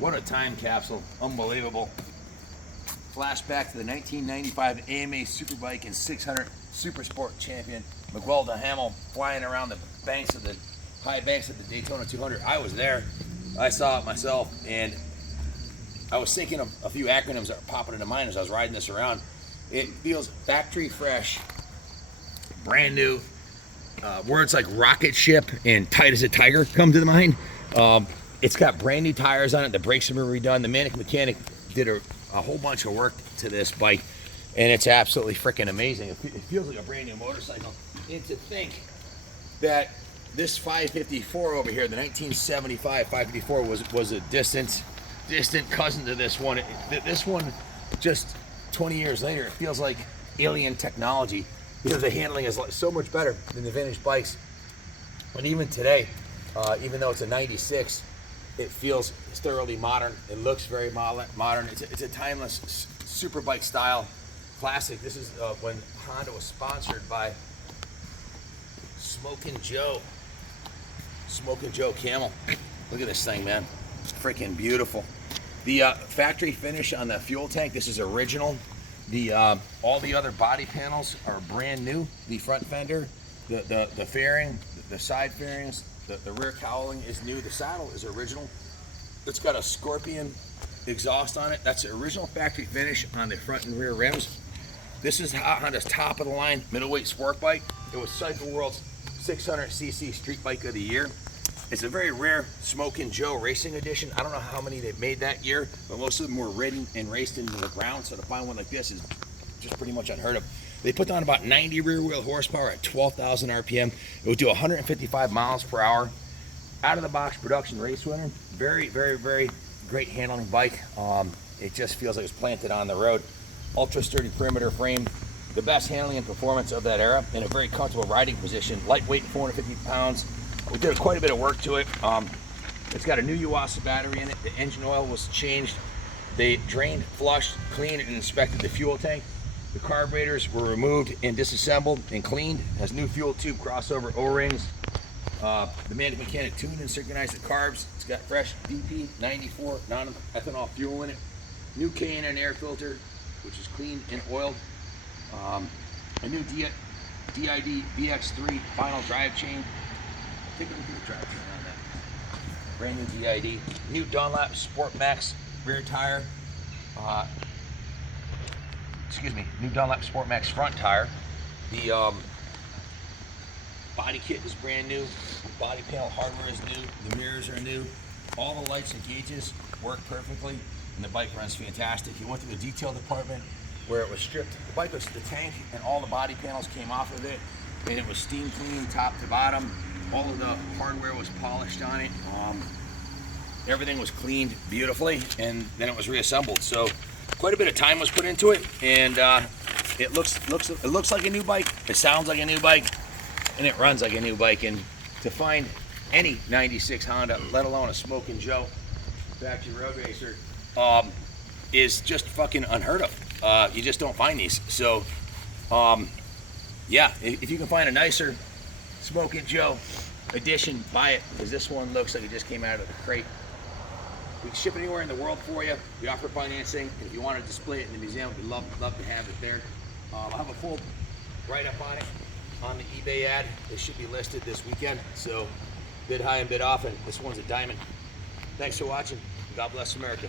What a time capsule, unbelievable. Flashback to the 1995 AMA Superbike and 600 Super Sport champion Miguel de Hamel flying around the banks of the high banks of the Daytona 200. I was there, I saw it myself, and I was thinking of a few acronyms that were popping into mind as I was riding this around. It feels factory fresh, brand new. Words like rocket ship and tight as a tiger come to the mind. It's got brand new tires on it. The brakes have been redone. The mechanic did a whole bunch of work to this bike, and it's absolutely freaking amazing. It feels like a brand new motorcycle. And to think that this 554 over here, the 1975 554, was a distant cousin to this one. This one, just 20 years later, it feels like alien technology. Because the handling is so much better than the vintage bikes. And even today, even though it's a 96, it feels thoroughly modern. It looks very modern. It's a timeless superbike style classic. This is when Honda was sponsored by Smokin' Joe Camel. Look at this thing, man. Freaking beautiful. The factory finish on the fuel tank, this is original. All the other body panels are brand new. The front fender, the fairing, the side fairings, the rear cowling is new. The saddle is original. It's got a Scorpion exhaust on it. That's the original factory finish on the front and rear rims. This is Honda's top of the line middleweight sport bike. It was Cycle World's 600cc street bike of the year. It's a very rare Smokin' Joe Racing Edition. I don't know how many they made that year, but most of them were ridden and raced into the ground, so to find one like this is just pretty much unheard of. They put down about 90 rear wheel horsepower at 12,000 RPM. It would do 155 miles per hour. Out of the box production race winner. Very, very, very great handling bike. It just feels like it's planted on the road. Ultra sturdy perimeter frame. The best handling and performance of that era in a very comfortable riding position. Lightweight, 450 pounds. We did quite a bit of work to it. It's got a new Yuasa battery in it. The engine oil was changed. They drained, flushed, cleaned, and inspected the fuel tank. The carburetors were removed and disassembled and cleaned. It has new fuel tube crossover O-rings. The mechanic tuned and synchronized the carbs. It's got fresh DP 94 non-ethanol fuel in it. New K&N air filter, which is cleaned and oiled. A new DID VX3 final drive chain. Take a look at the drive chain on that. Brand new DID. New Dunlop Sport Max rear tire. New Dunlop Sport Max front tire. The body kit is brand new. The body panel hardware is new. The mirrors are new. All the lights and gauges work perfectly, and the bike runs fantastic. You went to the detail department where it was stripped. The tank and all the body panels came off of it, and it was steam clean top to bottom. All of the hardware was polished on it. Everything was cleaned beautifully, and then it was reassembled. So quite a bit of time was put into it, and it looks like a new bike. It sounds like a new bike, and it runs like a new bike. And to find any 96 Honda, let alone a Smokin' Joe factory road racer, is just fucking unheard of. You just don't find these. So yeah, if you can find a nicer Smokin' Joe edition, buy it, because this one looks like it just came out of the crate. We can ship it anywhere in the world for you. We offer financing, and if you want to display it in the museum, we'd love to have it there. I'll have a full write-up on it on the eBay ad. It should be listed this weekend, so bid high and bid often. This one's a diamond. Thanks for watching. God bless America.